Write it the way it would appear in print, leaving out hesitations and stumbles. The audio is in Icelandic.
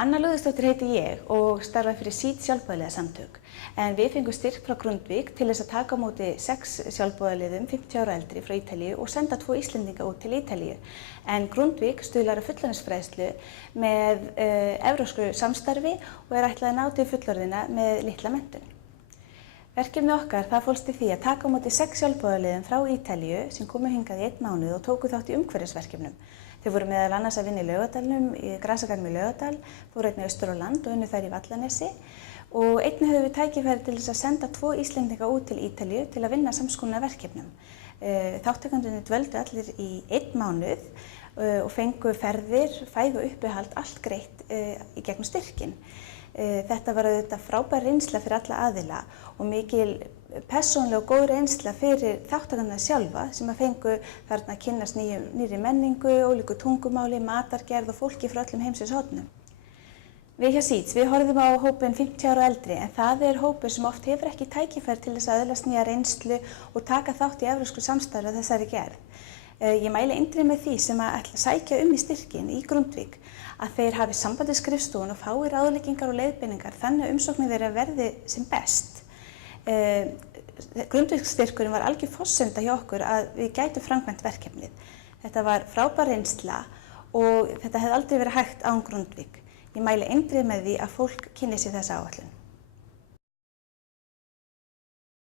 Anna Lúðvíksdóttir heiti ég og starfa fyrir SÍD sjálfboðaliðasamtök. En við fengum styrk frá Grundtvig til þess að taka á móti 6 sjálfboðaliðum 50 ára og eldri frá Ítalíu og senda 2 Íslendinga út til Ítalíu. En Grundtvig stuðlar að fullorðinsfræðslu með evrópsku samstarfi og ætlað að ná til fullorðina með litla menntun. Verkefni okkar fólst í því að taka á móti 6 sjálfboðaliðum frá Ítalíu sem komu hingað í 1 mánuð og tóku þátt í umhverfisverkefnum. Þau voru meðal annars að vinna í Laugardalnum, í grasagarðinum í Laugardal, fóru einnig austur á land og unnu þær í Vallanesi og einnig höfum við tækifæri til þess að senda 2 Íslendinga út til Ítalíu til að vinna sams konar verkefnum. Þátttakendurnir dvöldu allir í 1 mánuð og fengu ferðir, fæði og uppihald allt greitt í gegnum styrkinn. Þetta var auðvitað frábær reynsla fyrir alla aðila og mikil persónuleg og góð reynsla fyrir þátttakendur sjálfa sem að fengu þarna að kynnast nýrri menningu, ólíku tungumáli, matargerð og fólki frá öllum heimsins hornum. Við hjá SÍD, við horfum á hópinn 50 ára og eldri en það er hópur sem oft hefur ekki tækifæri til þess að öðlast nýja reynslu og taka þátt í evrópsku samstarfi af þessari gerð. Ég mæli eindregið með því sem að ætla að sækja í styrkinn í Grundtvig að þeir hafi samband við skrifstofuna og fái ráðleggingar og leiðbeiningar þannig að umsóknin þeirra verði sem best. Grundtvig-styrkurinn var algjör forsenda hjá okkur að við gætum framkvæmt verkefnið. Þetta var frábær reynsla og þetta hefði aldrei verið hægt án Grundtvig. Ég mæli eindregið með því að fólk kynni sér þessa áætlun.